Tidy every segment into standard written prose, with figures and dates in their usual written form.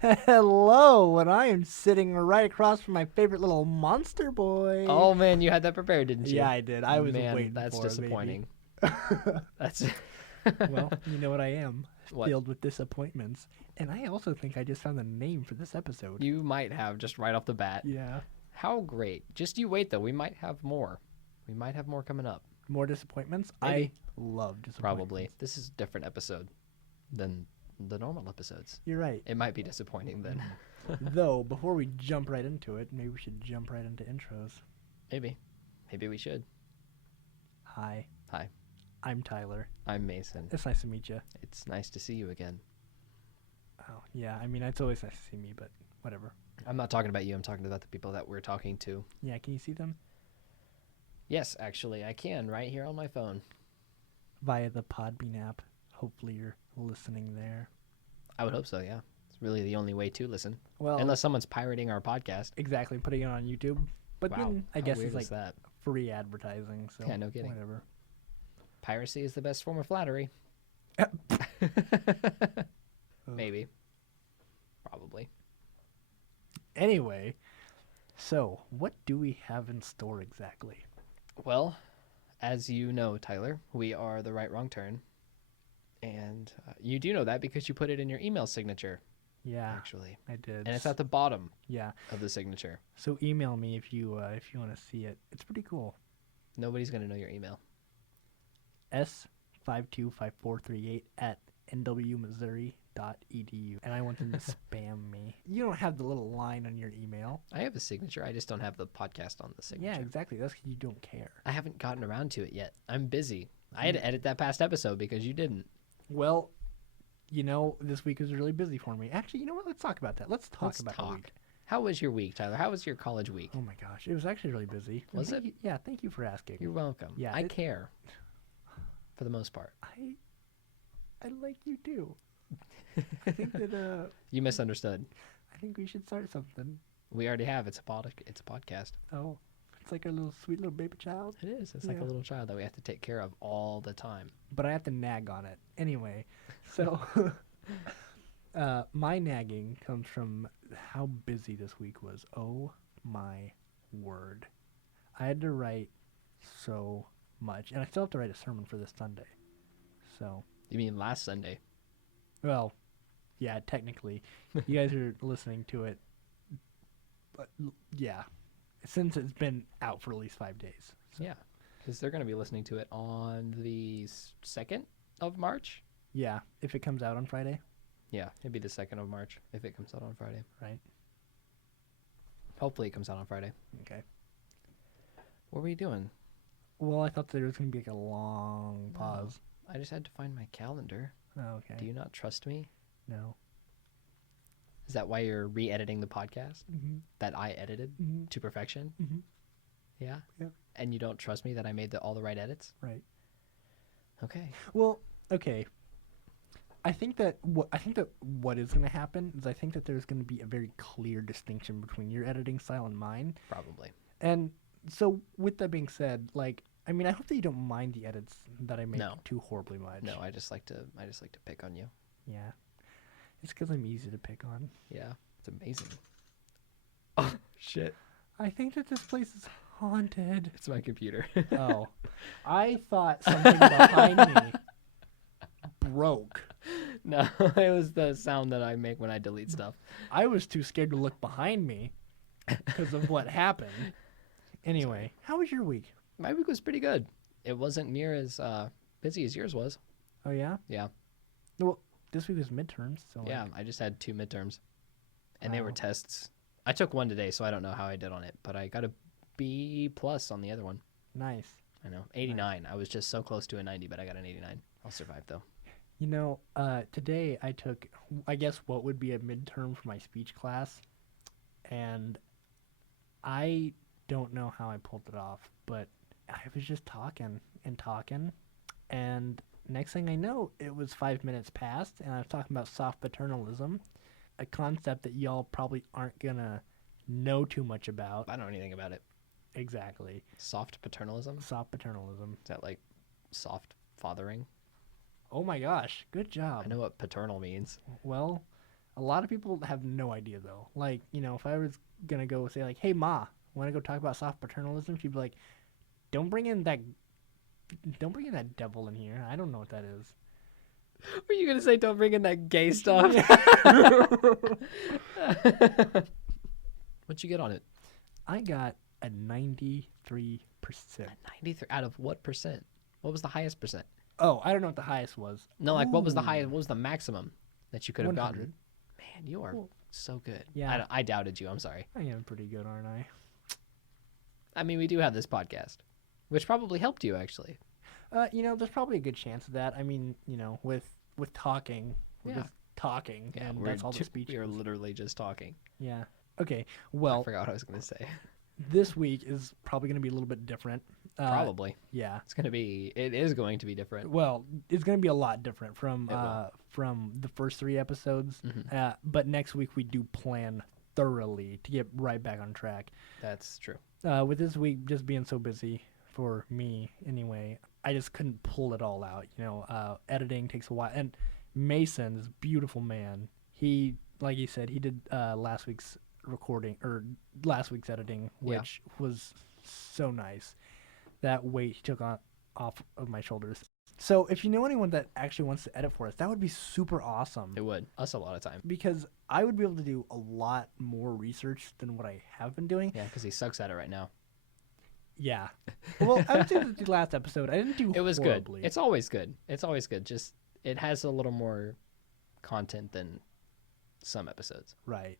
Hello, and I am sitting right across from my favorite little monster boy. Oh man, you had that prepared, didn't you? Yeah, I did. I was Man, waiting that's for it, disappointing. baby. That's Well, you know what I am? What? Filled with disappointments. And I also think I just found the name for this episode. You might have just right off the bat. Yeah. How great. Just you wait though. We might have more. We might have more coming up. More disappointments? Maybe. I love disappointments. Probably. This is a different episode than the normal episodes. You're right. It might be disappointing then. Though, before we jump right into it, maybe we should jump right into intros. Maybe. Maybe we should. Hi. Hi. I'm Tyler. I'm Mason. It's nice to meet you. It's nice to see you again. Oh, yeah. I mean, it's always nice to see me, but whatever. I'm not talking about you. I'm talking about the people that we're talking to. Yeah, can you see them? Yes, actually, I can right here on my phone. Via the Podbean app. Hopefully you're listening there. I would hope so, yeah. It's really the only way to listen. Well, Unless someone's pirating our podcast. exactly, putting it on YouTube. But Wow. then I how guess weird it's like is that? free advertising, so Yeah, no kidding. whatever. Piracy is the best form of flattery. Maybe. Probably. Anyway, so what do we have in store exactly? Well, as you know, Tyler, we are the Right Wrong Turn. And you do know that because you put it in your email signature, Yeah, actually. I did. And it's at the bottom yeah. of the signature. So email me if you want to see it. It's pretty cool. Nobody's going to know your email. S525438 at nwmissouri.edu. And I want them to spam me. You don't have the little line on your email. I have a signature. I just don't have the podcast on the signature. Yeah, exactly. That's because you don't care. I haven't gotten around to it yet. I'm busy. I had to edit that past episode because you didn't. Well, you know, this week was really busy for me. Actually, you know what? Let's talk about that. Let's talk about the week. How was your week, Tyler? How was your college week? Oh my gosh, it was actually really busy. Was it? Yeah, thank you for asking. You're welcome. Yeah, I care. For the most part. I like you too. I think that You misunderstood. I think we should start something. We already have. It's a podcast. Oh, it's like a little sweet little baby child. It is. It's like a Yeah. little child that we have to take care of all the time. But I have to nag on it anyway. So my nagging comes from how busy this week was. Oh my word! I had to write so much, and I still have to write a sermon for this Sunday. So, You mean last Sunday? well, yeah, technically, you guys are listening to it, but yeah, since it's been out for at least 5 days. So, Yeah. Because they're going to be listening to it on the 2nd of March. yeah, if it comes out on Friday, Yeah, it'd be the 2nd of March if it comes out on Friday. right? Hopefully it comes out on Friday. Okay. What were you doing? Well, I thought there was gonna be like a long pause. I just had to find my calendar. Oh, okay. Do you not trust me? No. Is that why you're re-editing the podcast Mm-hmm. that I edited Mm-hmm. to perfection? Mm-hmm. Yeah? Yeah. And you don't trust me that I made all the right edits? Right. Okay. Well, okay. I think that what is gonna happen is I think that there's gonna be a very clear distinction between your editing style and mine. Probably. And so, with that being said, like, I mean, I hope that you don't mind the edits that I make No. too horribly much. No, I just like to pick on you. Yeah. It's because I'm easy to pick on. Yeah. It's amazing. Oh, shit. I think that this place is haunted. It's my computer. Oh. I thought something behind me broke. No, it was the sound that I make when I delete stuff. I was too scared to look behind me because of what happened. Anyway, how was your week? My week was pretty good. It wasn't near as busy as yours was. Oh, yeah? Yeah. Well, this week was midterms, so Yeah, like, I just had 2 midterms. And they were Wow. tests. I took one today, so I don't know how I did on it. But I got a B plus on the other one. nice. I know. 89. I was just so close to a 90, but I got an 89. I'll survive, though. You know, today I took, I guess, what would be a midterm for my speech class, and I don't know how I pulled it off, but I was just talking and talking, and next thing I know, it was 5 minutes past, and I was talking about soft paternalism, a concept that y'all probably aren't gonna know too much about. I don't know anything about it. Exactly. Soft paternalism? Soft paternalism. Is that like soft fathering? Oh my gosh, good job. I know what paternal means. Well, A lot of people have no idea though. Like, if I was gonna go say like, "Hey Ma, want to go talk about soft paternalism?" She'd be like, "Don't bring in that, don't bring in that devil in here. I don't know what that is." Were you gonna say don't bring in that gay stuff? What'd you get on it? I got a 93%. 93 out of what percent? What was the highest percent? Oh, I don't know what the highest was. No, like what was the Ooh, highest? What was the maximum that you could have 100. gotten? Man, you are Cool. so good. Yeah. I doubted you. I'm sorry. I am pretty good, aren't I? I mean, we do have this podcast, which probably helped you actually. There's probably a good chance of that. I mean, with talking, we're Yeah. just talking, and that's all the speech. We are literally just talking. Yeah. Okay. I Well, forgot what I was gonna say. this week is probably going to be a little bit different. Probably. Yeah. It is going to be different. Well, it's going to be a lot different from It will. from the first 3 episodes. Mhm. But next week we do plan thoroughly to get right back on track. That's true. With this week just being so busy for me anyway, I just couldn't pull it all out. Editing takes a while, and Mason, this beautiful man, he, like he said, he did last week's recording or last week's editing, Yeah. which was so nice. That weight he took off of my shoulders. So if you know anyone that actually wants to edit for us, that would be super awesome. It would. Us a lot of time. Because I would be able to do a lot more research than what I have been doing. Yeah, because he sucks at it right now. Yeah. Well, I would say that the last episode I didn't do It was horribly. good. It's always good. It's always good. Just it has a little more content than some episodes. Right.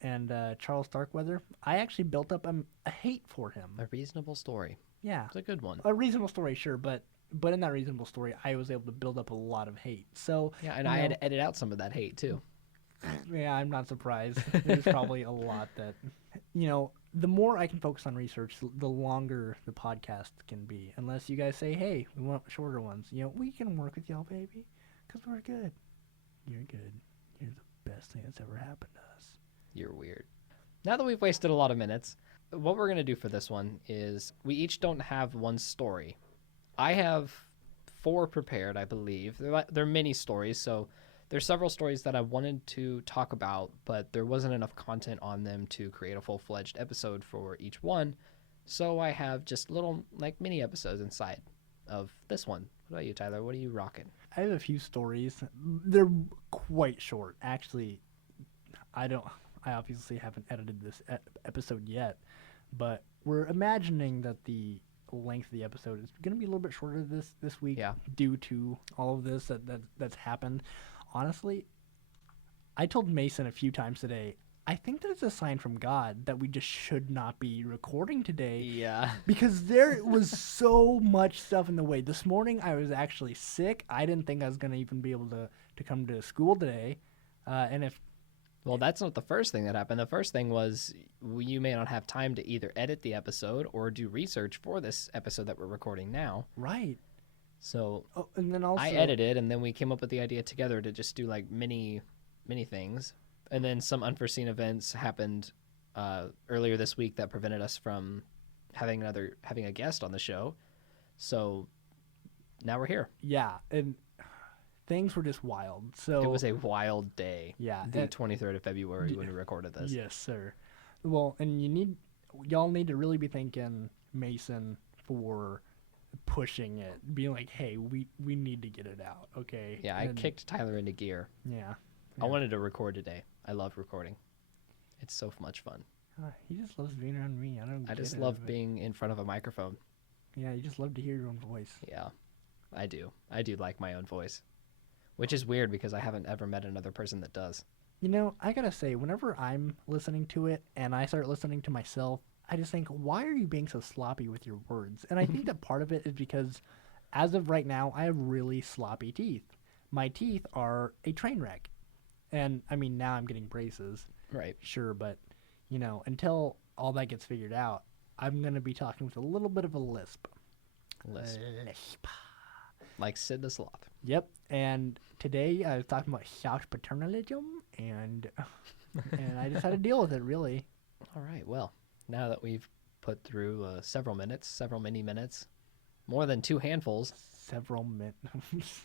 And Charles Starkweather, I actually built up a hate for him. A reasonable story. Yeah. It's a good one. A reasonable story, sure, but in that reasonable story, I was able to build up a lot of hate. So Yeah, and you I had know, to edit out some of that hate too. yeah, I'm not surprised. There's probably a lot that, the more I can focus on research, the longer the podcast can be. Unless you guys say, hey, we want shorter ones. We can work with y'all, baby, because we're good. You're good. You're the best thing that's ever happened to us. You're weird. Now that we've wasted a lot of minutes, what we're going to do for this one is we each don't have one story. I have 4 prepared, I believe. They're mini stories, so there's several stories that I wanted to talk about, but there wasn't enough content on them to create a full-fledged episode for each one. So I have just little like mini episodes inside of this one. What about you, Tyler? What are you rocking? I have a few stories. They're quite short. Actually, I obviously haven't edited this episode yet, but we're imagining that the length of the episode is going to be a little bit shorter this week due to all of this that's happened. Honestly, I told Mason a few times today, I think that it's a sign from God that we just should not be recording today. Yeah. Because there was so much stuff in the way. This morning I was actually sick. I didn't think I was going to even be able to come to school today. Well, that's not the first thing that happened. The first thing was you may not have time to either edit the episode or do research for this episode that we're recording now. Right. So and then also I edited, and then we came up with the idea together to just do like mini things. And then some unforeseen events happened earlier this week that prevented us from having a guest on the show. So now we're here. Yeah, and things were just wild. So It was a wild day. Yeah, The 23rd of February when we recorded this. Yes, sir. Well, and y'all need to really be thanking Mason for pushing it, being like, hey, we need to get it out, okay? Yeah, I kicked Tyler into gear. Yeah. I wanted to record today. I love recording. It's so much fun. He just loves being around me. I just love being in front of a microphone. Yeah, you just love to hear your own voice. Yeah, I do. I do like my own voice, which is weird because I haven't ever met another person that does. I gotta say, whenever I'm listening to it and I start listening to myself, I just think, why are you being so sloppy with your words? And I think that part of it is because, as of right now, I have really sloppy teeth. My teeth are a train wreck. And, I mean, now I'm getting braces. Right. Sure, but, until all that gets figured out, I'm going to be talking with a little bit of a lisp. Lisp. Lisp. Like Sid the Sloth. Yep. And today I was talking about soft paternalism, and I just had to deal with it, really. All right. Well, now that we've put through several mini minutes, more than 2 handfuls. Several minutes.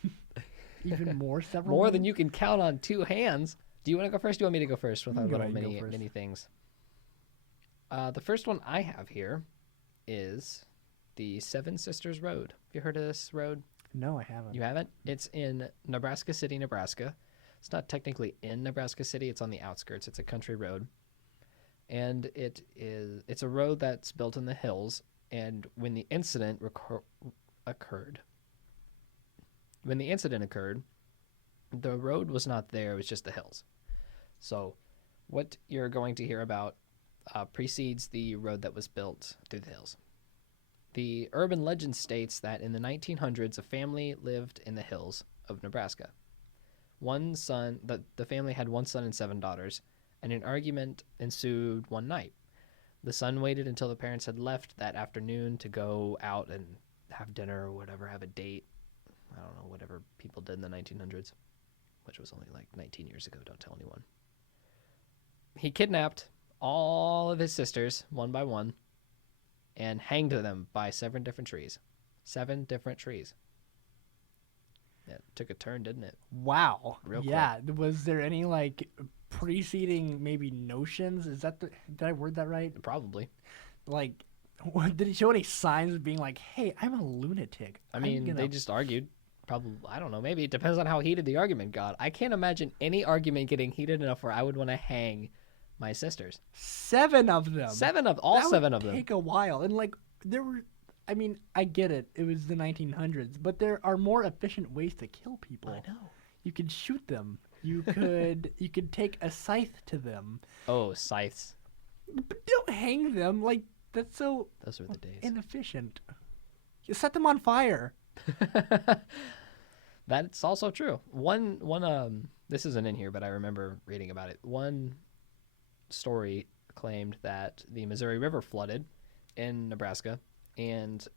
Even more several More minutes? than you can count on 2 hands. Do you want to go first? Do you want me to go first with You our can go little ahead and go first. mini things? The first one I have here is the Seven Sisters Road. Have you heard of this road? No, I haven't. You haven't? It's in Nebraska City, Nebraska. It's not technically in Nebraska City. It's on the outskirts. It's a country road. And it's a road that's built in the hills. And when the incident occurred, the road was not there. It was just the hills. So what you're going to hear about precedes the road that was built through the hills. The urban legend states that in the 1900s, a family lived in the hills of Nebraska. The family had one son and 7 daughters, and an argument ensued one night. The son waited until the parents had left that afternoon to go out and have dinner or whatever, have a date. I don't know, whatever people did in the 1900s, which was only like 19 years ago, don't tell anyone. He kidnapped all of his sisters, one by one, and hanged them by 7 different trees. 7 different trees. It took a turn, didn't it? Wow. Real yeah. Was there any like preceding maybe notions? Did I word that right? Probably. Like, did he show any signs of being like, "Hey, I'm a lunatic"? I mean, they just argued. Probably, I don't know. Maybe it depends on how heated the argument got. I can't imagine any argument getting heated enough where I would want to hang my sisters. 7 of them. 7 of them. Take a while, and like there were. I mean, I get it. It was the 1900s, but there are more efficient ways to kill people. I know. You could shoot them. You could take a scythe to them. Oh, scythes. But don't hang them. Like that's so Those were the days. inefficient. You set them on fire. That's also true. One this isn't in here, but I remember reading about it. One story claimed that the Missouri River flooded in Nebraska, and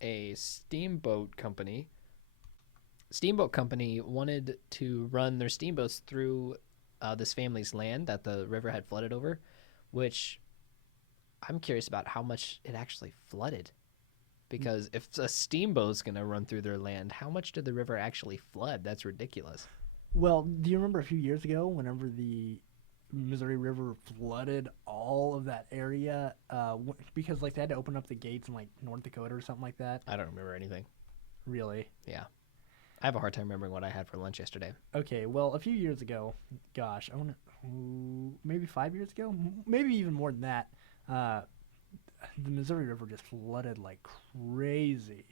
a steamboat company wanted to run their steamboats through this family's land that the river had flooded over, which I'm curious about how much it actually flooded. Because if a steamboat's going to run through their land, how much did the river actually flood? That's ridiculous. Well, do you remember a few years ago whenever the Missouri River flooded all of that area because like they had to open up the gates in like North Dakota or something like that? I don't remember anything. Really? Yeah. I have a hard time remembering what I had for lunch yesterday. Okay, well, a few years ago, gosh, maybe 5 years ago, maybe even more than that, the Missouri River just flooded like crazy.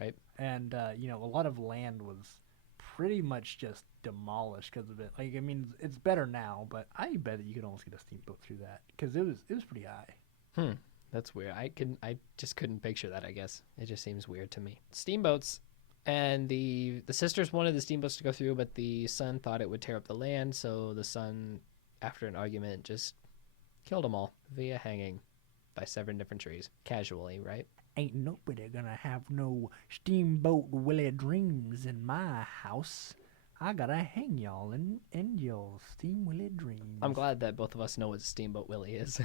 Right. And, a lot of land was pretty much just demolished because of it. Like, I mean, it's better now, but I bet that you could almost get a steamboat through that because it was pretty high. That's weird. I just couldn't picture that, I guess. It just seems weird to me. Steamboats, and the sisters wanted the steamboats to go through, but the son thought it would tear up the land, so the son, after an argument, just killed them all via hanging by 7 different trees. Casually, right? Ain't nobody gonna have no steamboat Willie dreams in my house. I gotta hang y'all in your steam Willie dreams. I'm glad that both of us know what Steamboat Willie is.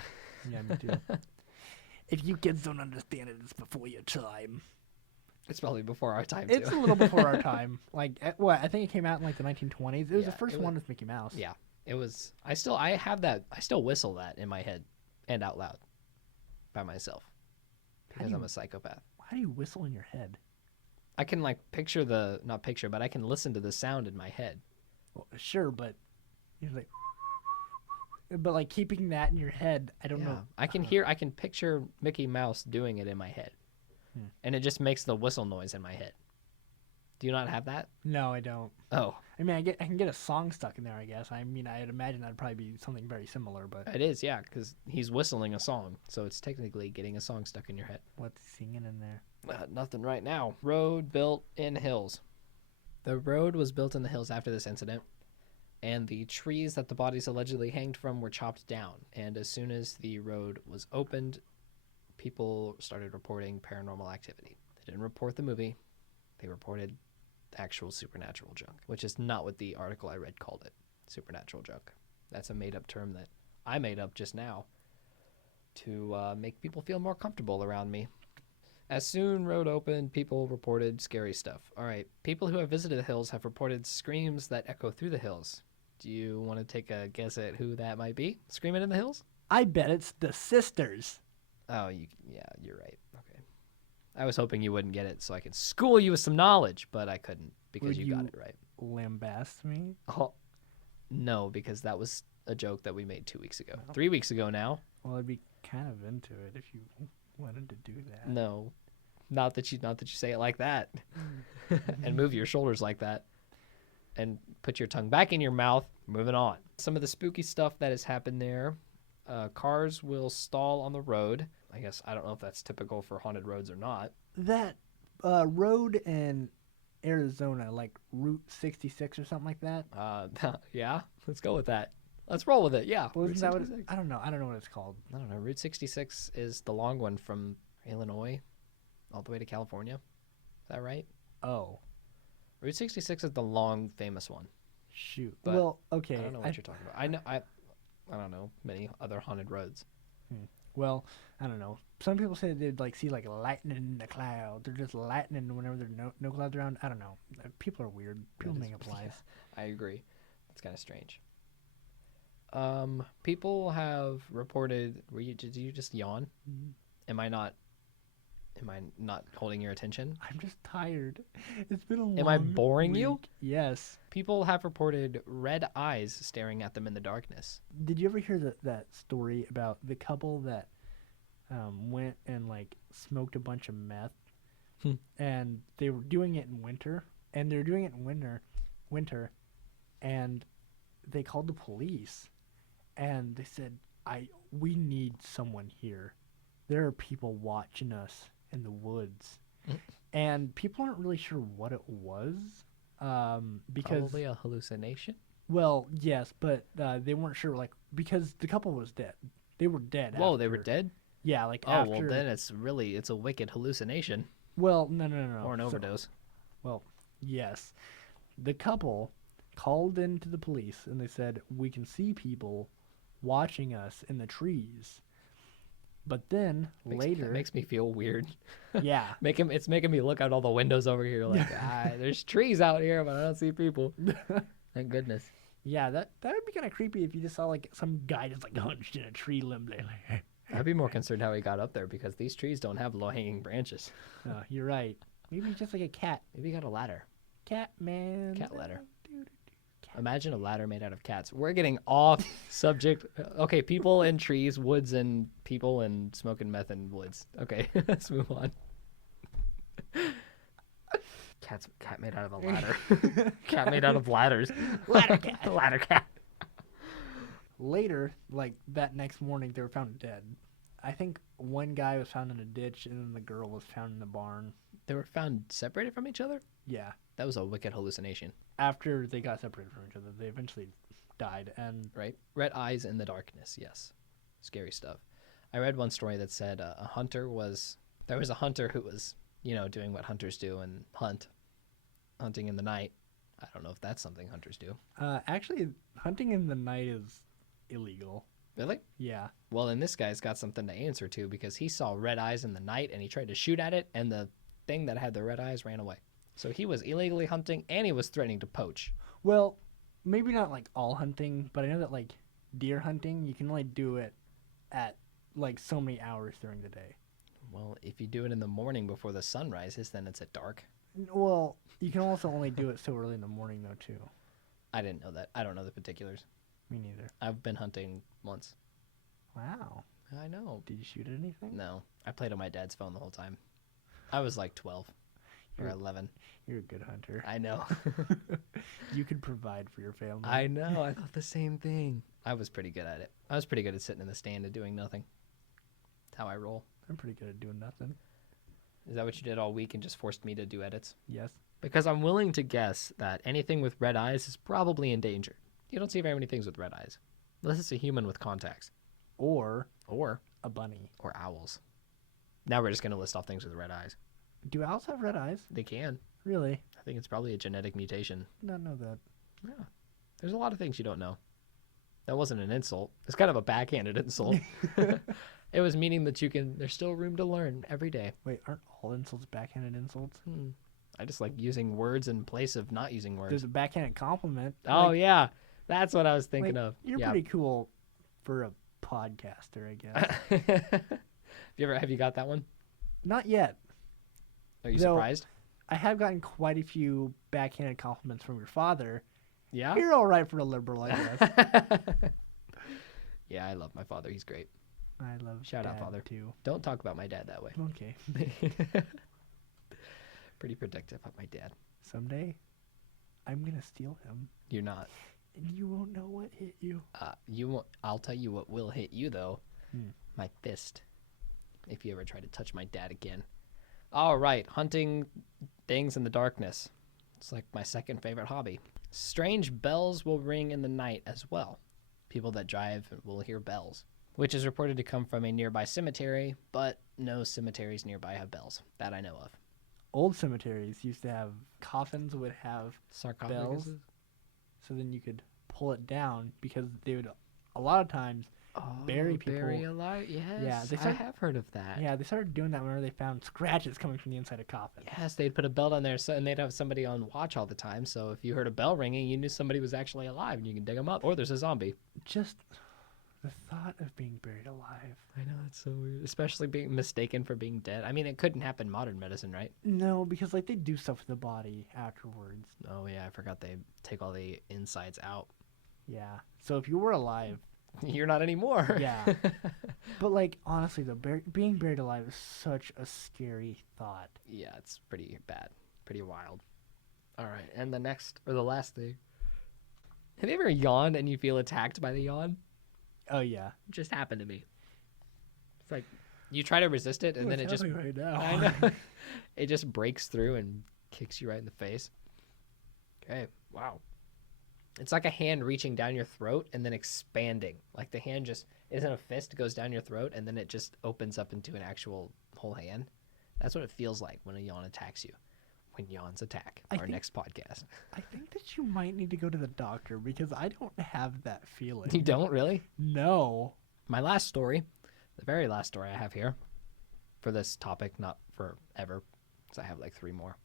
Yeah, me too. If you kids don't understand it, it's before your time. It's probably before our time, too. It's a little before our time. Like, I think it came out in like the 1920s. It was the first one with Mickey Mouse. Yeah, it was. I still whistle that in my head and out loud by myself because I'm a psychopath. How do you whistle in your head? I can not picture, but I can listen to the sound in my head. Well, sure, but you're like, but like keeping that in your head, I don't know. I can picture Mickey Mouse doing it in my head, and it just makes the whistle noise in my head. Do you not have that? No, I don't. Oh, I mean, I can get a song stuck in there, I guess. I mean, I'd imagine that'd probably be something very similar, but it is, yeah, because he's whistling a song, so it's technically getting a song stuck in your head. What's singing in there? Nothing right now. Road built in hills. The road was built in the hills after this incident, and the trees that the bodies allegedly hanged from were chopped down. And as soon as the road was opened, people started reporting paranormal activity. They didn't report the movie. They reported actual supernatural junk, which is not what the article I read called it. Supernatural junk. That's a made-up term that I made up just now to make people feel more comfortable around me. As soon road opened, people reported scary stuff. All right, people who have visited the hills have reported screams that echo through the hills. Do you want to take a guess at who that might be? Screaming in the hills? I bet it's the sisters. Oh, yeah, you're right. Okay. I was hoping you wouldn't get it so I could school you with some knowledge, but I couldn't because Would you got you- it right. Lambast me? Oh, no, because that was a joke that we made 2 weeks ago. 3 weeks ago now. Well, I'd be kind of into it if you wanted to do that. No. Not that you say it like that. And move your shoulders like that. And put your tongue back in your mouth. Moving on. Some of the spooky stuff that has happened there. Cars will stall on the road. I guess I don't know if that's typical for haunted roads or not. That road in Arizona, like Route 66 or something like that. Yeah, let's go with that. Let's roll with it. Yeah. Well, Route isn't that what 66. I don't know. I don't know what it's called. I don't know. Route 66 is the long one from Illinois all the way to California. Is that right? Oh, Route 66 is the long, famous one. shoot. But Well, okay. I don't know what you're talking about. I don't know many other haunted roads. Well, I don't know. Some people say they'd like see like lightning in the clouds. They're just lightning whenever there's no clouds around. I don't know. People are weird. People That is- make up lies. I agree. That's kind of strange. People have reported. Did you just yawn? Mhm. Am I not holding your attention? I'm just tired. It's been a long Am I boring you? week. Yes. People have reported red eyes staring at them in the darkness. Did you ever hear that story about the couple that went and like smoked a bunch of meth, Hmm. and they were doing it in winter, and they're doing it in winter, and they called the police, and they said, we need someone here. There are people watching us in the woods, Mm. and people aren't really sure what it was, because Probably a hallucination. well, yes, but they weren't sure, like, because the couple was dead. They were dead. Whoa, they were after- dead? Yeah, like Oh, after. well, then it's a wicked hallucination Well, no. or an So- overdose. well, yes, the couple called into the police and they said we can see people watching us in the trees, but then That later, makes me feel weird. yeah, It's making me look out all the windows over here like, there's trees out here, but I don't see people. Thank goodness. yeah, that would be kind of creepy if you just saw like some guy just like hunched in a tree limb. Like, I'd be more concerned how he got up there because these trees don't have low-hanging branches. You're right. Maybe he's just like a cat. Maybe he got a ladder. Cat man. Cat ladder. Imagine a ladder made out of cats. We're getting off subject. Okay, people and trees, woods and people and smoking meth and woods. Okay, let's move on. Cat made out of a ladder. Cat made out of ladders. Ladder cat. Ladder cat. Later, like that next morning, they were found dead. I think one guy was found in a ditch, and then the girl was found in the barn. They were found separated from each other? Yeah. That was a wicked hallucination, After they got separated from each other, they eventually died. And right? Red eyes in the darkness, yes. Scary stuff. I read one story that said there was a hunter who was, doing what hunters do and hunting in the night. I don't know if that's something hunters do. actually, hunting in the night is illegal. Really? Yeah. Well, then this guy's got something to answer to because he saw red eyes in the night and he tried to shoot at it and the thing that had the red eyes ran away. So he was illegally hunting and he was threatening to poach. Well, maybe not like all hunting, but I know that like deer hunting, you can only do it at like so many hours during the day. Well, if you do it in the morning before the sun rises, then it's at dark. Well, you can also only do it so early in the morning though too. I didn't know that. I don't know the particulars. Me neither. I've been hunting once. Wow. I know. Did you shoot at anything? No, I played on my dad's phone the whole time. I was like 12 or You're- 11. You're a good hunter. I know. You could provide for your family. I know. I thought the same thing. I was pretty good at it. I was pretty good at sitting in the stand and doing nothing. That's how I roll. I'm pretty good at doing nothing. Is that what you did all week and just forced me to do edits? Yes. Because I'm willing to guess that anything with red eyes is probably endangered. You don't see very many things with red eyes. Unless it's a human with contacts. Or Or a bunny. owls. Now we're just going to list off things with red eyes. Do owls have red eyes? They can. Really? I think it's probably a genetic mutation. Did not know that. Yeah. There's a lot of things you don't know. That wasn't an insult. It's kind of a backhanded insult. It was meaning that there's still room to learn every day. Wait, aren't all insults backhanded insults? I just like using words in place of not using words. There's a backhanded compliment. Oh, Like, yeah. That's what I was thinking Like, of. you're Yeah. pretty cool for a podcaster, I guess. Have you got that one? Not yet. Are you Though- surprised? I have gotten quite a few backhanded compliments from your father. Yeah. You're all right for a liberal, I guess. Yeah, I love my father. He's great. I love Shout out, Dad, Father. too. Don't talk about my dad that way. Okay. Pretty protective of my dad. Someday, I'm gonna steal him, You're not. and you won't know what hit you. You won't. I'll tell you what will hit you though. Hmm. My fist. If you ever try to touch my dad again. All right, hunting things in the darkness. It's like my second favorite hobby. Strange bells will ring in the night as well. People that drive will hear bells, which is reported to come from a nearby cemetery, but no cemeteries nearby have bells that I know of. Old cemeteries used to have coffins would have bells, Sarcophaguses? so then you could pull it down because they would a lot of times. Bury people. Bury alive. Yes. Yeah, they I start- have heard of that. Yeah, they started doing that whenever they found scratches coming from the inside of coffins. Yes, they'd put a bell on there, and they'd have somebody on watch all the time. So if you heard a bell ringing, you knew somebody was actually alive, and you can dig them up. Or there's a zombie. Just the thought of being buried alive. I know, it's so weird, especially being mistaken for being dead. I mean, it couldn't happen in modern medicine, right? No, because like they do stuff to the body afterwards. Oh yeah, I forgot they take all the insides out. Yeah. So if you were alive, You're not anymore. yeah. But like honestly, though, being buried alive is such a scary thought. Yeah, it's pretty bad, pretty wild. All right, and the next or the last thing. Have you ever yawned and you feel attacked by the yawn? Oh yeah. It just happened to me. It's like you try to resist it, and then it just right now. I know. It just breaks through and kicks you right in the face. Okay, wow. It's like a hand reaching down your throat and then expanding. Like the hand just isn't a fist, goes down your throat, and then it just opens up into an actual whole hand. That's what it feels like when a yawn attacks you. When yawns attack. I Our think- next podcast. I think that you might need to go to the doctor because I don't have that feeling. You don't really? No. My last story, the very last story I have here for this topic, not forever, because I have like 3 more.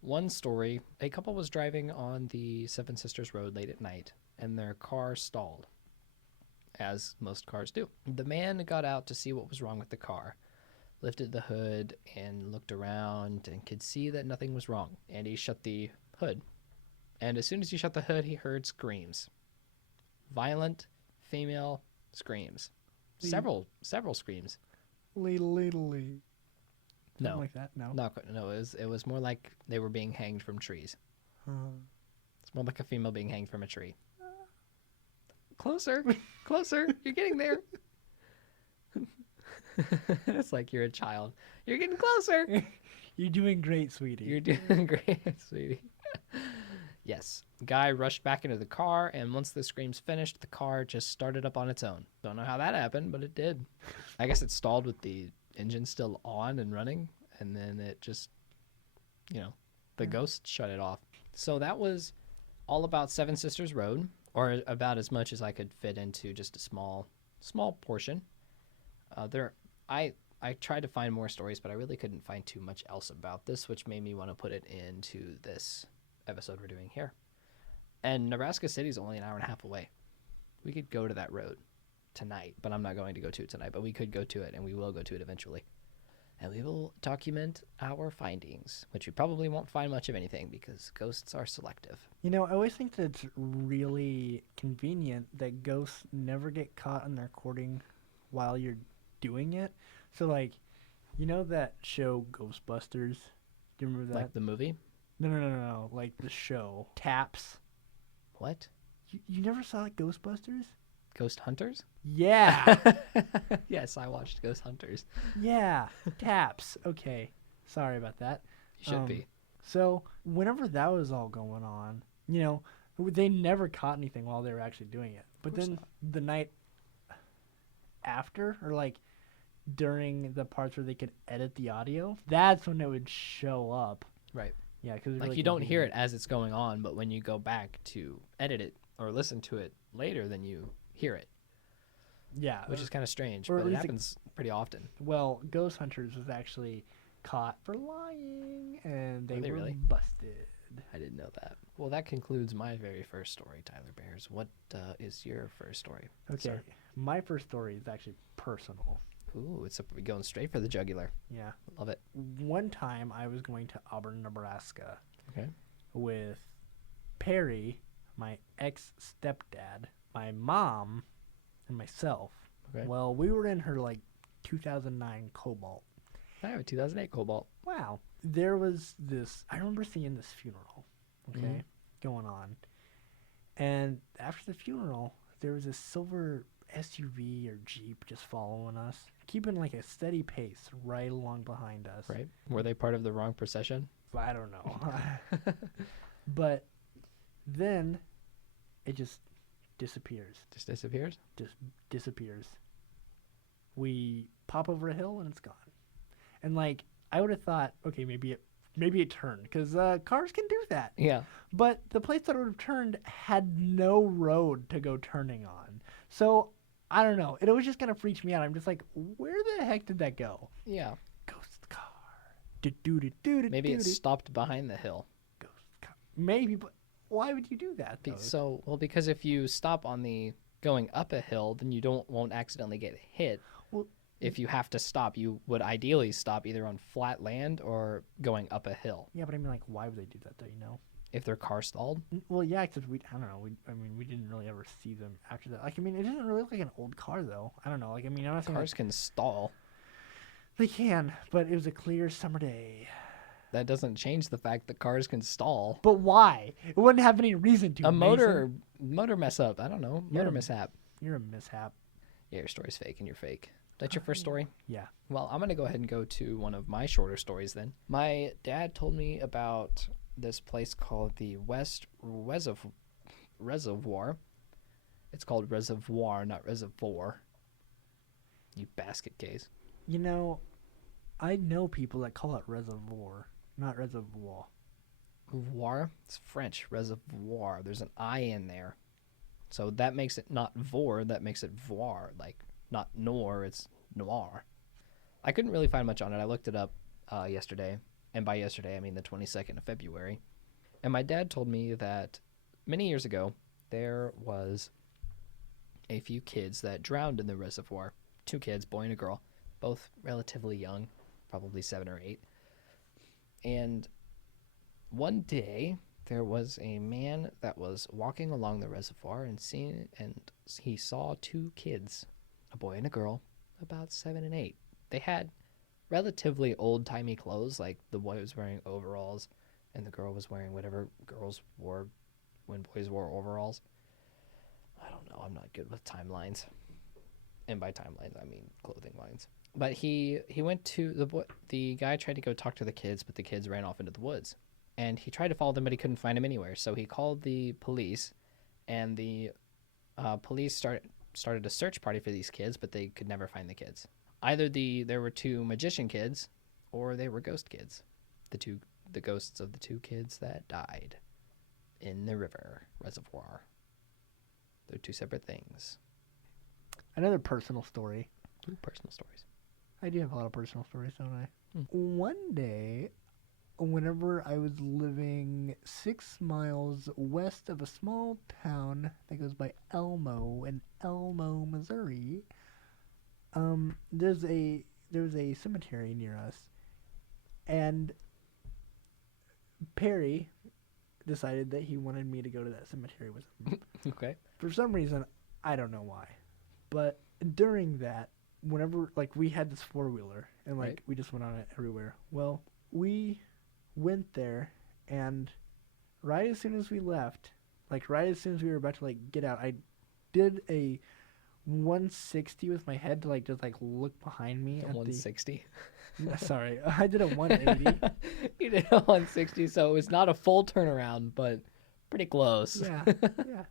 One story, a couple was driving on the Seven Sisters Road late at night, and their car stalled, as most cars do. The man got out to see what was wrong with the car, lifted the hood, and looked around and could see that nothing was wrong, and he shut the hood. And as soon as he shut the hood, he heard screams. Violent female screams. The- Several screams. Lee. No. Something like that. No. No, it was more like they were being hanged from trees. It's more like a female being hanged from a tree. Closer, closer. You're getting there. It's like you're a child. You're getting closer. You're doing great, sweetie. You're doing great, sweetie. Yes. Guy rushed back into the car, and once the screams finished, the car just started up on its own. Don't know how that happened, but it did. I guess it stalled with the engine still on and running, and then it just, the ghost shut it off. So that was all about Seven Sisters Road, or about as much as I could fit into just a small portion. I tried to find more stories, but I really couldn't find too much else about this, which made me want to put it into this episode we're doing here. And Nebraska City is only an hour and a half away. We could go to that road tonight, but I'm not going to go to it tonight, but we could go to it, and we will go to it eventually. And we will document our findings, which we probably won't find much of anything because ghosts are selective. You know, I always think that it's really convenient that ghosts never get caught on the recording while you're doing it. So, like, you know that show Ghostbusters? Do you remember that? Like the movie? No. Like the show Taps. What? You never saw like Ghostbusters? Ghost Hunters? Yeah. Yes, I watched Ghost Hunters. Yeah. Taps. Okay. Sorry about that. You should be. So, whenever that was all going on, they never caught anything while they were actually doing it. But course then the night after, or like during the parts where they could edit the audio, that's when it would show up. Right. Yeah, because Like you don't hear it as it's going on, but when you go back to edit it or listen to it later, then you hear it, Yeah, which is kind of strange, or at but it least happens pretty often. well, Ghost Hunters was actually caught for lying, and they Were they were really? busted. I didn't know that. Well, that concludes my very first story, Tyler Bears. What is your first story? Okay, sir? my first story is actually personal. Ooh, it's going straight for the jugular. Yeah. Love it. One time I was going to Auburn, Nebraska Okay. with Perry, my ex-stepdad, my mom, and myself. Okay. Well, we were in her, 2009 Cobalt. I have a 2008 Cobalt. Wow. There was this, I remember seeing this funeral, okay, going on. And after the funeral, there was a silver SUV or Jeep just following us, keeping a steady pace right along behind us. Right. Were they part of the wrong procession? I don't know. But then it just disappears. Just disappears? Just disappears. We pop over a hill and it's gone. And I would have thought, okay, maybe it turned, because cars can do that. Yeah. But the place that it would have turned had no road to go turning on. So I don't know. It was just gonna freak me out. I'm just like, where the heck did that go? Yeah. Ghost car. Maybe it stopped behind the hill. Ghost car. Maybe, but why would you do that though? Because if you stop on the going up a hill, then you won't accidentally get hit. Well, if you have to stop, you would ideally stop either on flat land or going up a hill. yeah, but I mean, why would they do that though? If their car stalled. Well, yeah, because I don't know. We didn't really ever see them after that. It doesn't really look like an old car though. I don't know. I'm not saying Cars can stall. they can, but it was a clear summer day. That doesn't change the fact that cars can stall. But why? It wouldn't have any reason to. A Mason. motor mess up. I don't know. Motor mishap. You're a mishap. Yeah, your story's fake and you're fake. That's your first story? Yeah. Well, I'm going to go ahead and go to one of my shorter stories then. My dad told me about this place called the West Reservoir. It's called Reservoir, not Reservoir. You basket case. I know people that call it reservoir, not reservoir. Voir? It's French. Reservoir. There's an I in there. So that makes it not voir, that makes it voir. Not nor, it's noir. I couldn't really find much on it. I looked it up yesterday. And by yesterday, I mean the 22nd of February. And my dad told me that many years ago, there was a few kids that drowned in the reservoir. 2 kids, boy and a girl, both relatively young, probably 7 or 8. And one day, there was a man that was walking along the reservoir and he saw 2 kids, a boy and a girl, about 7 and 8. They had relatively old-timey clothes, like the boy was wearing overalls and the girl was wearing whatever girls wore when boys wore overalls. I don't know. I'm not good with timelines. And by timelines, I mean clothing lines. But he went to the guy tried to go talk to the kids, but the kids ran off into the woods. And he tried to follow them, but he couldn't find them anywhere. So he called the police, and the police started a search party for these kids, but they could never find the kids. Either there were 2 magician kids, or they were ghost kids. The ghosts of the 2 kids that died in the river reservoir. They're 2 separate things. Another personal story. Ooh, personal stories. I do have a lot of personal stories, don't I? Hmm. One day, whenever I was living 6 miles west of a small town that goes by Elmo in Elmo, Missouri, there was a cemetery near us, and Perry decided that he wanted me to go to that cemetery with him. Okay. For some reason, I don't know why, but during that, whenever we had this 4-wheeler and Right. we just went on it everywhere. Well, we went there, and right as soon as we left, right as soon as we were about to get out, I did a 160 with my head to just look behind me. A 160. Sorry, I did a 180. You did a 160, so it's not a full turnaround, but pretty close. Yeah, yeah.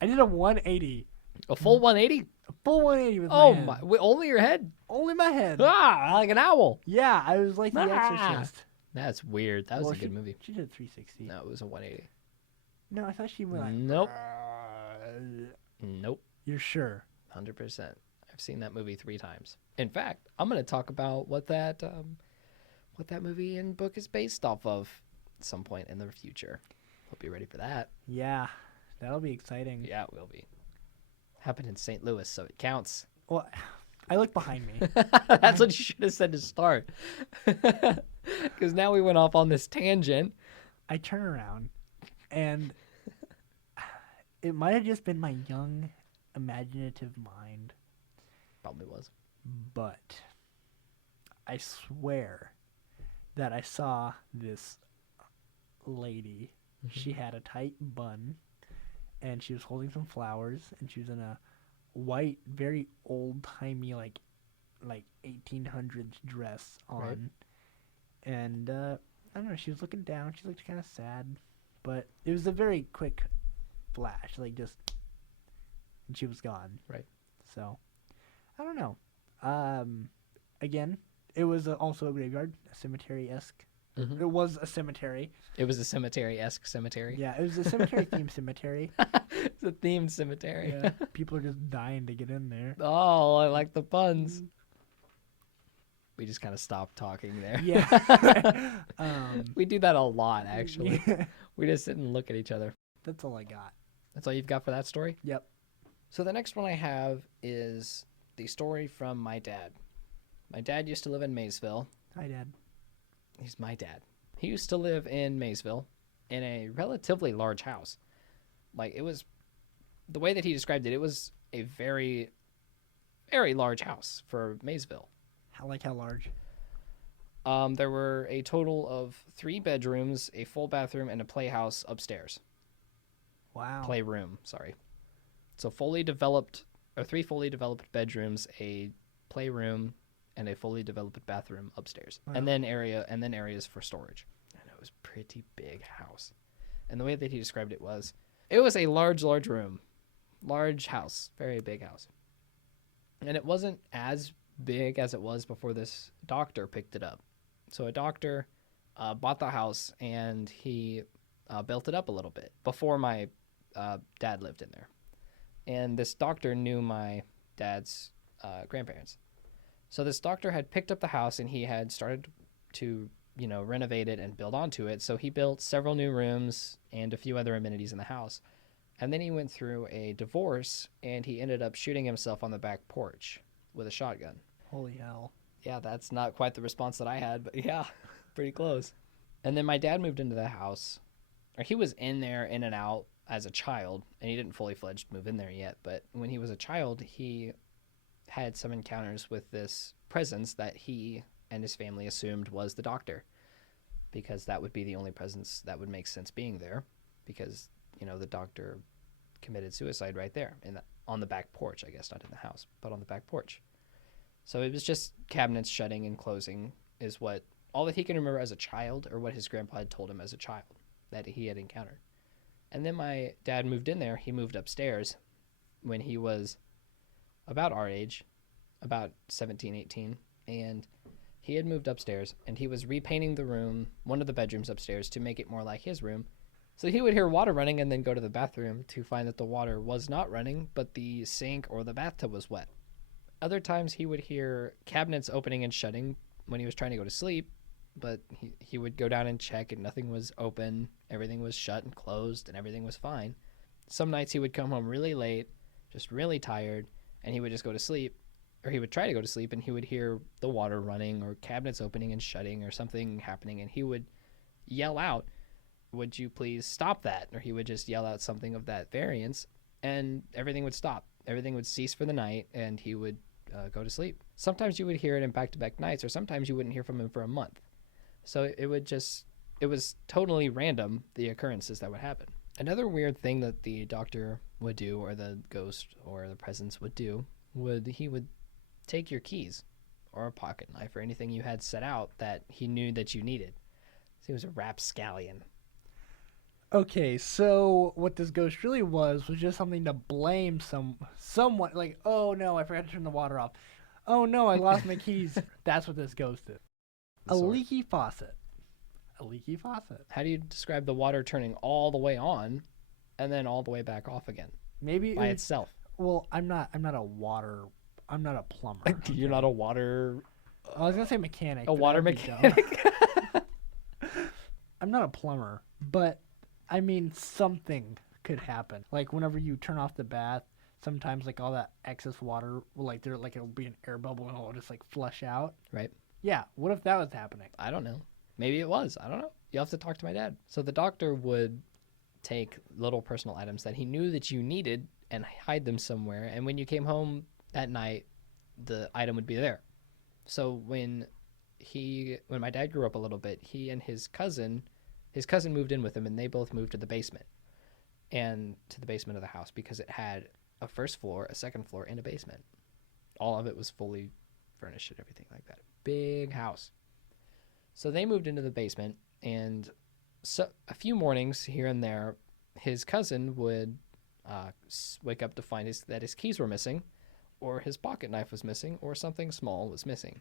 I did a 180. A full 180? A full 180 with my Oh head. my! Only your head? Only my head. Ah, like an owl. Yeah, I was like the Ah. Exorcist. That's weird. That was a good movie. She did 360. No, it was a 180. No, I thought she went Nope. Nope. You're sure? 100%. I've seen that movie 3 times. In fact, I'm going to talk about what that movie and book is based off of at some point in the future. Hope you're ready for that. Yeah, that'll be exciting. Yeah, it will be. Happened in St. Louis, so it counts. Well, I look behind me. That's what you should have said to start. Because now we went off on this tangent. I turn around, and it might have just been my young, imaginative mind, Probably was. but I swear that I saw this lady. She had a tight bun, and she was holding some flowers, and she was in a white, very old-timey, like 1800s dress on. Right. And I don't know, she was looking down. She looked kind of sad, but it was a very quick flash, like just, and she was gone. Right. So, I don't know. Again, it was also a graveyard, a cemetery-esque. Mhm. It was a cemetery. It was a cemetery-esque cemetery. Yeah, it was a cemetery-themed cemetery. It's a themed cemetery. Yeah, people are just dying to get in there. Oh, I like the puns. We just kind of stopped talking there. Yeah. We do that a lot, actually. Yeah. We just sit and look at each other. That's all I got. That's all you've got for that story? Yep. So the next one I have is the story from my dad. My dad used to live in Maysville. Hi, Dad. He's my dad. He used to live in Maysville in a relatively large house. Like, it was, the way that he described it, it was a very, very large house for Maysville. How large? There were a total of 3 bedrooms, a full bathroom, and a playhouse upstairs. Wow. Playroom, sorry. So 3 fully developed bedrooms, a playroom, and a fully developed bathroom upstairs. Wow. And then areas for storage. And it was a pretty big house. And the way that he described it was a large room. Large house, very big house. And it wasn't as big as it was before this doctor picked it up. So a doctor bought the house, and he built it up a little bit before my dad lived in there. And this doctor knew my dad's grandparents. So this doctor had picked up the house, and he had started to, renovate it and build onto it. So he built several new rooms and a few other amenities in the house. And then he went through a divorce, and he ended up shooting himself on the back porch with a shotgun. Holy hell. Yeah, that's not quite the response that I had, but yeah, pretty close. And then my dad moved into the house, or he was in there in and out as a child, and he didn't fully fledged move in there yet. But when he was a child, he had some encounters with this presence that he and his family assumed was the doctor, because that would be the only presence that would make sense being there, because the doctor committed suicide right there on the back porch, I guess, not in the house, but on the back porch. So it was just cabinets shutting and closing is all that he can remember as a child, or what his grandpa had told him as a child that he had encountered. And then my dad moved in there. He moved upstairs when he was about our age, about 17, 18. And he had moved upstairs, and he was repainting the room, one of the bedrooms upstairs, to make it more like his room. So he would hear water running and then go to the bathroom to find that the water was not running, but the sink or the bathtub was wet. Other times he would hear cabinets opening and shutting when he was trying to go to sleep, but he would go down and check, and nothing was open. Everything was shut and closed, and everything was fine. Some nights he would come home really late, just really tired, and he would just go to sleep, or he would try to go to sleep, and he would hear the water running or cabinets opening and shutting or something happening, and he would yell out, "Would you please stop that?" Or he would just yell out something of that variance, and everything would stop. Everything would cease for the night, and he would go to sleep. Sometimes you would hear it in back-to-back nights, or sometimes you wouldn't hear from him for a month. So it was totally random, the occurrences that would happen. Another weird thing that the doctor would do, or the ghost or the presence would do, he would take your keys or a pocket knife or anything you had set out that he knew that you needed. So he was a rapscallion. Okay, so what this ghost really was just something to blame someone. Like, oh no, I forgot to turn the water off. Oh no, I lost my keys. That's what this ghost is. A leaky faucet. A leaky faucet. How do you describe the water turning all the way on and then all the way back off again? Maybe by itself. Well, I'm not a plumber. You're not a water. I was gonna say mechanic. A water mechanic. I'm not a plumber, but I mean, something could happen. Like whenever you turn off the bath, sometimes like all that excess water will it'll be an air bubble and it'll just like flush out. Right? Yeah. What if that was happening? I don't know. Maybe it was. I don't know. You'll have to talk to my dad. So the doctor would take little personal items that he knew that you needed and hide them somewhere. And when you came home at night, the item would be there. So when my dad grew up a little bit, he and his cousin moved in with him, and they both moved to the basement of the house because it had a first floor, a second floor, and a basement. All of it was fully furnished and everything like that. Big house. So they moved into the basement, and so a few mornings here and there, his cousin would wake up to find that his keys were missing, or his pocket knife was missing, or something small was missing.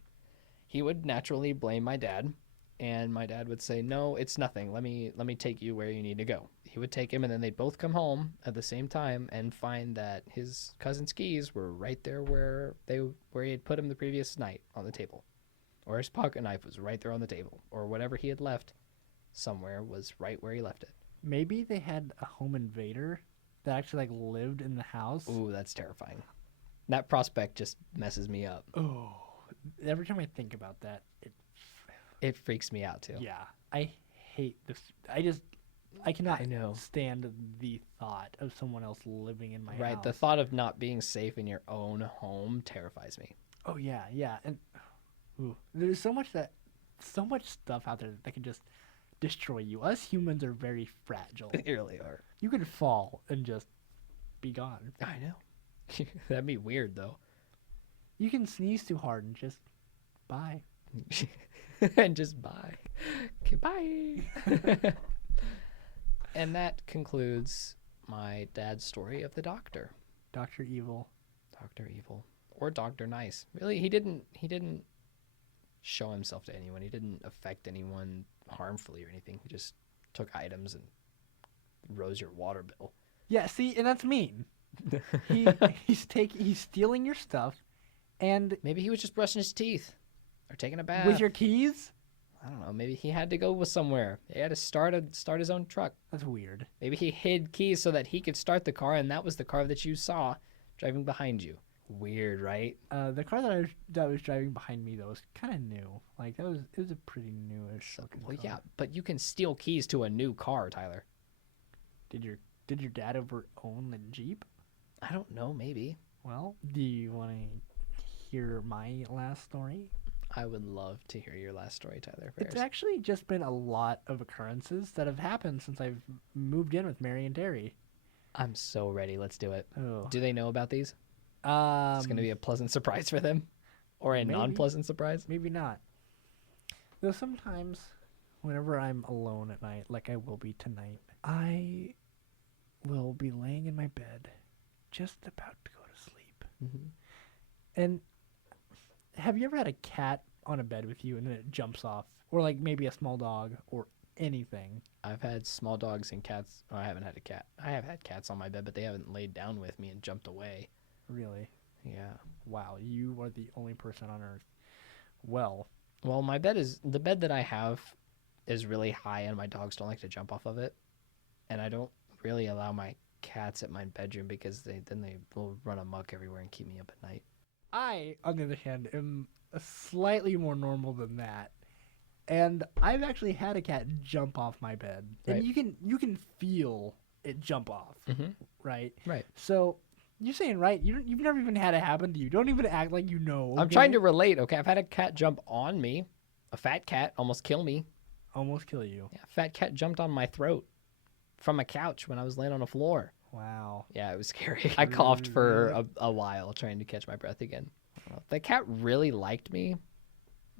He would naturally blame my dad, and my dad would say, "No, it's nothing. Let me take you where you need to go." He would take him, and then they'd both come home at the same time and find that his cousin's keys were right there where he had put them the previous night on the table, or his pocket knife was right there on the table, or whatever he had left somewhere was right where he left it. Maybe they had a home invader that actually like lived in the house. Ooh, that's terrifying. That prospect just messes me up. Oh, every time I think about that, It freaks me out too. yeah, I hate this. I cannot I know. stand the thought of someone else living in my house. Right, the thought of not being safe in your own home terrifies me. Oh yeah, yeah, and there's so much stuff out there that can just destroy you. Us humans are very fragile. They really are. You could fall and just be gone. I know. That'd be weird though. You can sneeze too hard and just bye. And just bye. Okay, bye. And that concludes my dad's story of the doctor. Dr. Evil. Dr. Evil. Or Dr. Nice. Really, he didn't show himself to anyone. He didn't affect anyone harmfully or anything. He just took items and rose your water bill. Yeah, see, and that's mean. He's stealing your stuff, and Maybe he was just brushing his teeth or taking a bath. with your keys. I don't know. Maybe he had to go somewhere. He had to start his own truck. That's weird. Maybe he hid keys so that he could start the car, and that was the car that you saw driving behind you. Weird, right? The car that was driving behind me though was kind of new. Like it was a pretty newish looking Well, car. yeah, but you can steal keys to a new car, Tyler. Did your dad ever own the Jeep? I don't know. Maybe. Well, do you want to hear my last story? I would love to hear your last story, Tyler. It's actually just been a lot of occurrences that have happened since I've moved in with Mary and Terry. I'm so ready. Let's do it. Oh. Do they know about these? It's going to be a pleasant surprise for them, or a maybe. non-pleasant surprise. Maybe not. Though sometimes, whenever I'm alone at night, like I will be tonight, I will be laying in my bed, just about to go to sleep. Mm-hmm. And have you ever had a cat on a bed with you and then it jumps off? Or like maybe a small dog or anything? I've had small dogs and cats. Oh, I haven't had a cat. I have had cats on my bed, but they haven't laid down with me and jumped away. Really? Yeah. Wow, you are the only person on earth. Well, Well, the bed that I have is really high, and my dogs don't like to jump off of it. And I don't really allow my cats at my bedroom because they will run amok everywhere and keep me up at night. I, on the other hand, am slightly more normal than that. And I've actually had a cat jump off my bed. Right. And you can feel it jump off, Mm-hmm. right? Right. So you're saying, right? You've never even had it happen to you. Don't even act like you know. I'm trying to relate, okay? I've had a cat jump on me. A fat cat almost kill me. almost kill you. Yeah, a fat cat jumped on my throat from a couch when I was laying on the floor. Wow. Yeah, it was scary. I coughed for a while trying to catch my breath again. The cat really liked me,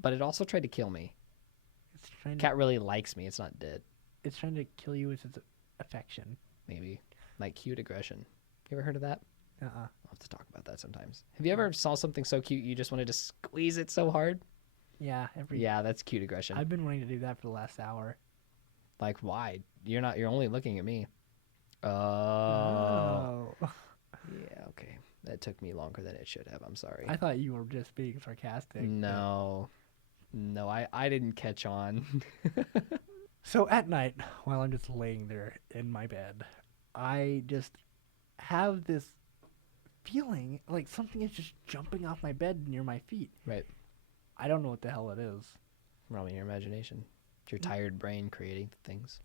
but it also tried to kill me. It's trying Cat really likes me. It's not dead. it's trying to kill you with its affection. Maybe. Like cute aggression. You ever heard of that? Uh-uh. I'll have to talk about that sometimes. Have you ever saw something so cute you just wanted to squeeze it so hard? Yeah, Yeah, that's cute aggression. I've been wanting to do that for the last hour. Like, why? You're only looking at me. Oh. Oh. Yeah, okay. That took me longer than it should have. I'm sorry. I thought you were just being sarcastic. No. No, I didn't catch on. So at night, while I'm just laying there in my bed, I just have this feeling like something is just jumping off my bed near my feet. Right. I don't know what the hell it is. Probably your imagination. It's your tired brain creating things.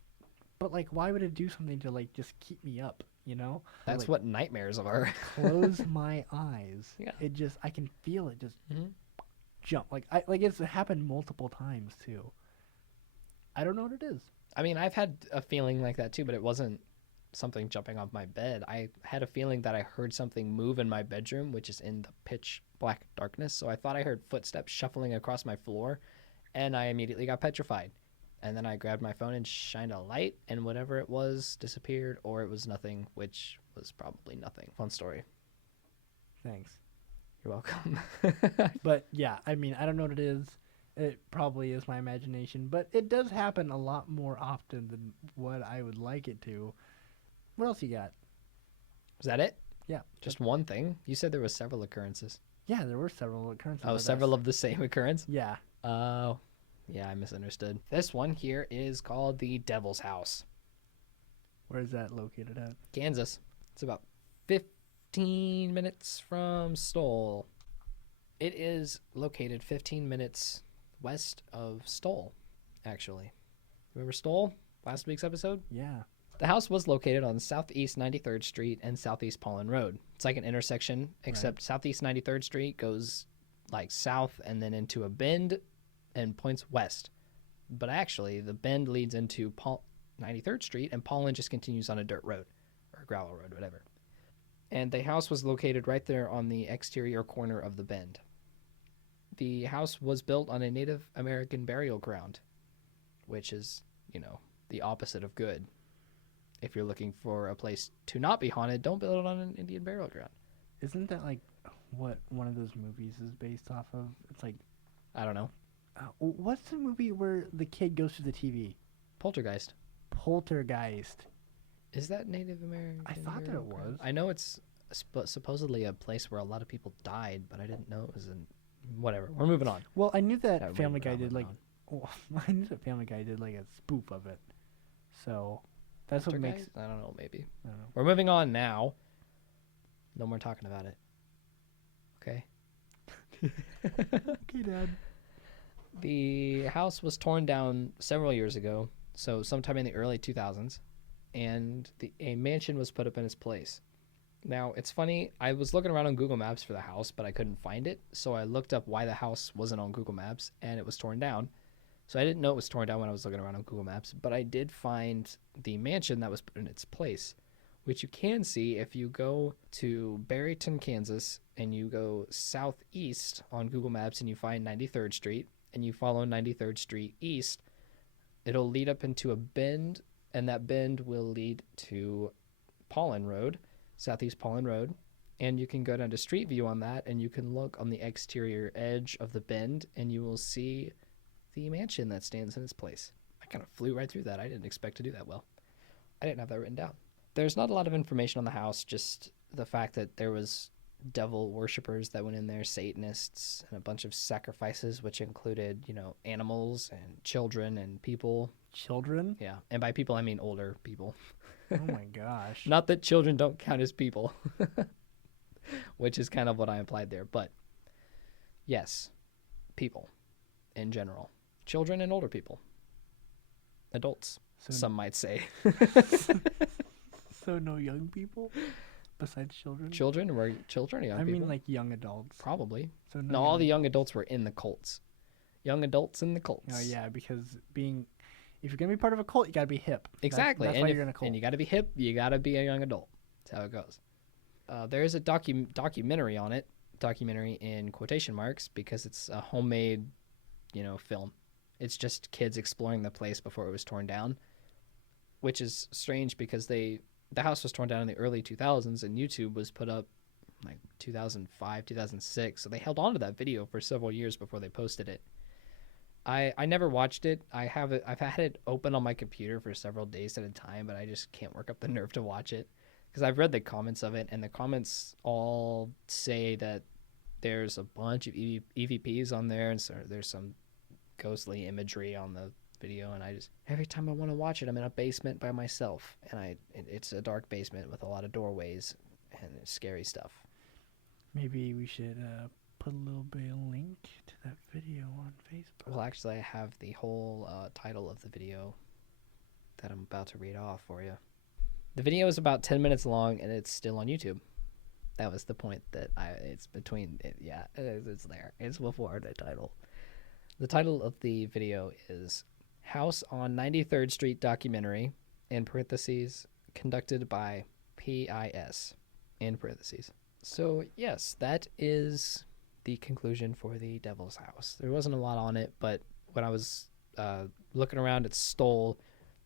But like, why would it do something to like just keep me up? You know? That's like, what nightmares are. close my eyes. Yeah. It just I can feel it just Mm-hmm. jump. Like it's happened multiple times too. I don't know what it is. I mean, I've had a feeling like that too, but it wasn't something jumping off my bed. I had a feeling that I heard something move in my bedroom, which is in the pitch black darkness. So I thought I heard footsteps shuffling across my floor, and I immediately got petrified. And then I grabbed my phone and shined a light, and whatever it was disappeared, or it was nothing, which was probably nothing. Fun story. Thanks. You're welcome. But yeah, I mean, I don't know what it is. It probably is my imagination, but it does happen a lot more often than what I would like it to. What else you got? Was that it? Yeah. Just one thing? You said there was several occurrences. Yeah, there were several occurrences. Oh, with several us. of the same occurrence? Yeah. Oh, yeah, I misunderstood. This one here is called the Devil's House, Where is that located at? Kansas. It's about 15 minutes from Stoll. It is located 15 minutes west of Stoll, actually. Remember Stoll? Last week's episode? Yeah. The house was located on Southeast 93rd Street and Southeast Paulin Road. It's like an intersection, except Southeast 93rd Street goes like south and then into a bend and points west. But actually, the bend leads into 93rd Street, and Paulin just continues on a dirt road or gravel road, whatever. And the house was located right there on the exterior corner of the bend. The house was built on a Native American burial ground, which is, the opposite of good. If you're looking for a place to not be haunted, don't build it on an Indian burial ground. Isn't that like what one of those movies is based off of? It's like, I don't know. what's the movie where the kid goes through the TV? Poltergeist. Poltergeist. Is that Native American? I thought that it was. I know it's supposedly a place where a lot of people died, but I didn't know it was in. Whatever. We're moving on. Well, I knew that Yeah, Family moving Guy on, did moving like. on. Well, I knew that Family Guy did like a spoof of it. So that's what makes. Poltergeist? I don't know. Maybe. I don't know. We're moving on now. No more talking about it. Okay. Okay, Dad. The house was torn down several years ago, so sometime in the early 2000s, and a mansion was put up in its place. Now, it's funny, I was looking around on Google Maps for the house, but I couldn't find it, so I looked up why the house wasn't on Google Maps, and it was torn down. So I didn't know it was torn down when I was looking around on Google Maps, but I did find the mansion that was put in its place, which you can see if you go to Barrington, Kansas, and you go southeast on Google Maps and you find 93rd Street, and you follow 93rd Street east, it'll lead up into a bend, and that bend will lead to Paulin Road, Southeast Paulin Road, and you can go down to Street View on that, and you can look on the exterior edge of the bend, and you will see the mansion that stands in its place. I kind of flew right through that. I didn't expect to do that well. I didn't have that written down. There's not a lot of information on the house, just the fact that there was devil worshippers that went in there, Satanists, and a bunch of sacrifices, which included, animals and children and people. Children? Yeah, and by people I mean older people. Oh my gosh. Not that children don't count as people, which is kind of what I implied there. But yes, people in general. Children and older people. Adults, So, some might say. so no young people besides children? Children or children or young I people? mean like young adults. Probably. So No, all the young adults were in the cults. Young adults in the cults. Oh yeah, because if you're gonna be part of a cult, you gotta be hip. Exactly. That's and why you're in a cult. And you got to be hip. You got to be a young adult. That's how it goes. There is a documentary on it. Documentary in quotation marks because it's a homemade, film. It's just kids exploring the place before it was torn down, which is strange because the house was torn down in the early 2000s and YouTube was put up like 2005, 2006. So they held on to that video for several years before they posted it. I never watched it. I've had it open on my computer for several days at a time, but I just can't work up the nerve to watch it because I've read the comments of it, and the comments all say that there's a bunch of EVPs on there, and so there's some ghostly imagery on the video, and I just every time I want to watch it, I'm in a basement by myself, and it's a dark basement with a lot of doorways and scary stuff. Maybe we should put a little bit of link to that video on Facebook. Well, actually, I have the whole title of the video that I'm about to read off for you. The video is about 10 minutes long, and it's still on YouTube. That was the point that it's between it. Yeah, it's there. It's before the title. The title of the video is House on 93rd Street Documentary, in parentheses, conducted by PIS, in parentheses. So, yes, that is the conclusion for the Devil's House. There wasn't a lot on it, but when I was looking around at Stoll,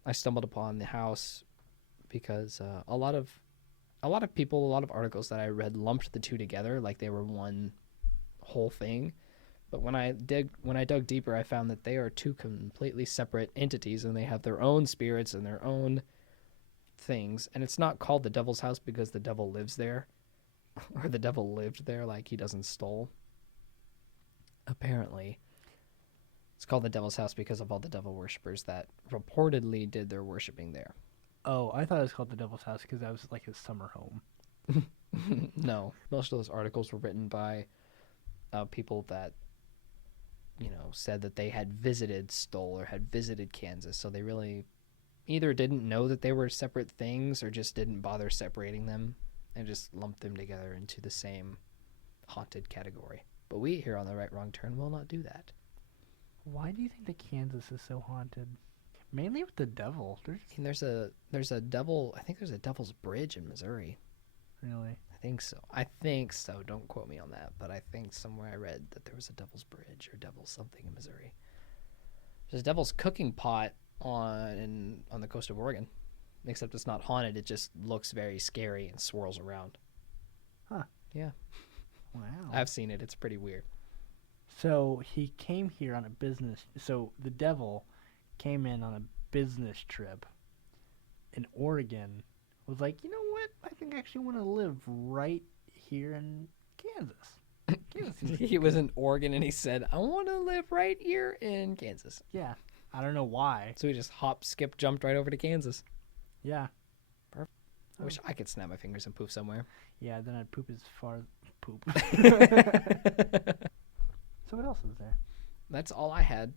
I stumbled upon the house because a lot of people, a lot of articles that I read lumped the two together like they were one whole thing. But when I dug deeper, I found that they are two completely separate entities, and they have their own spirits and their own things. And it's not called the Devil's House because the devil lives there, or the devil lived there, like he doesn't Stoll. Apparently, it's called the Devil's House because of all the devil worshippers that reportedly did their worshiping there. Oh, I thought it was called the Devil's House because that was like his summer home. No, most of those articles were written by people that, said that they had visited Stoll or had visited Kansas. So they really either didn't know that they were separate things or just didn't bother separating them and just lumped them together into the same haunted category. But we here on The Right Wrong Turn will not do that. Why do you think that Kansas is so haunted? Mainly with the devil. There's a devil. I think there's a Devil's Bridge in Missouri. Really? I think so. Don't quote me on that, but I think somewhere I read that there was a Devil's Bridge or Devil's something in Missouri. There's a Devil's Cooking Pot on the coast of Oregon, except it's not haunted. It just looks very scary and swirls around. Huh. Yeah. Wow. I've seen it. It's pretty weird. So he came here on a business. So the devil came in on a business trip in Oregon. Was like, you know what? I think I actually want to live right here in Kansas. Kansas He was in Oregon and he said, I want to live right here in Kansas. Yeah. I don't know why. So he just jumped right over to Kansas. Yeah. Perfect. I wish I could snap my fingers and poof somewhere. Yeah, then I'd poop as far. Poop. So what else is there? That's all I had.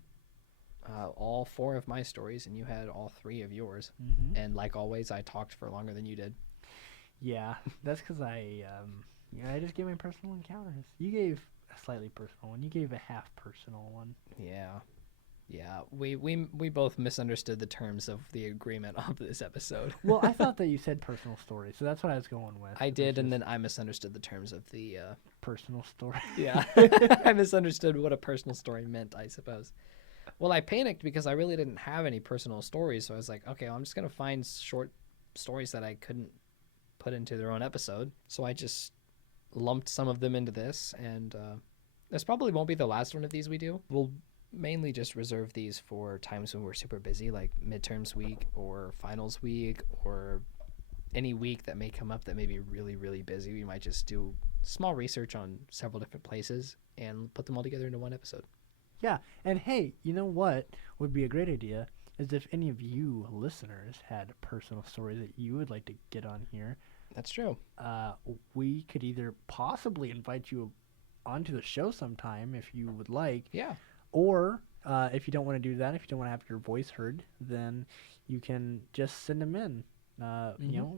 All 4 of my stories, and you had all 3 of yours. Mm-hmm. And like always, I talked for longer than you did. Yeah, that's because I just gave my personal encounters. You gave a slightly personal one. You gave a half personal one. Yeah. We both misunderstood the terms of the agreement of this episode. Well, I thought that you said personal story, so that's what I was going with. I did, and then I misunderstood the terms of the personal story. Yeah. I misunderstood what a personal story meant, I suppose. Well, I panicked because I really didn't have any personal stories, so I was like, okay, well, I'm just going to find short stories that I couldn't put into their own episode. So I just lumped some of them into this, and this probably won't be the last one of these we do. We'll mainly just reserve these for times when we're super busy, like midterms week or finals week or any week that may come up that may be really, really busy. We might just do small research on several different places and put them all together into one episode. Yeah, and hey, you know what would be a great idea is if any of you listeners had personal stories that you would like to get on here. That's true. We could either possibly invite you onto the show sometime if you would like. Yeah. Or if you don't want to do that, if you don't want to have your voice heard, then you can just send them in.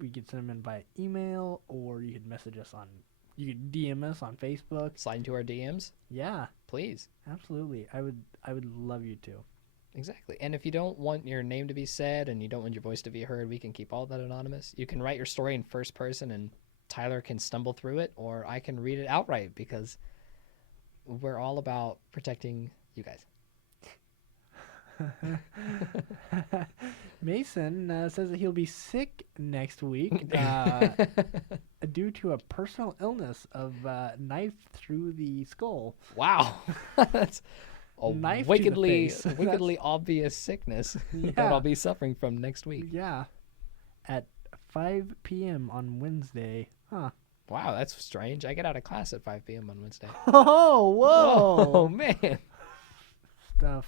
We could send them in by email, or you could message us you could DM us on Facebook. Slide into our DMs. Yeah. Please. Absolutely. I would love you to. Exactly. And if you don't want your name to be said and you don't want your voice to be heard, we can keep all that anonymous. You can write your story in first person and Tyler can stumble through it, or I can read it outright because we're all about protecting you guys. Mason says that he'll be sick next week due to a personal illness of knife through the skull. Wow. That's a Knife wickedly to the face. wickedly obvious sickness that Yeah. I'll be suffering from next week. Yeah. At 5 p.m. on Wednesday. Huh. Wow, that's strange. I get out of class at 5 p.m. on Wednesday. Oh, whoa. Oh, man. Stuff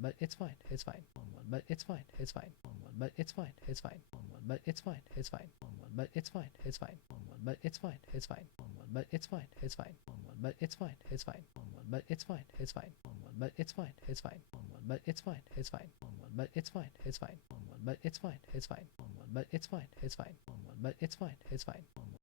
but it's fine. It's fine. But it's fine. It's fine. But it's fine. It's fine. But it's fine. It's fine. But it's fine. It's fine. But it's fine. It's fine. But it's fine. It's fine. But it's fine. It's fine. But it's fine. It's fine. But it's fine. It's fine. But it's fine. It's fine. But it's fine. It's fine. But it's fine. It's fine. But it's fine. It's fine. But it's fine. It's fine.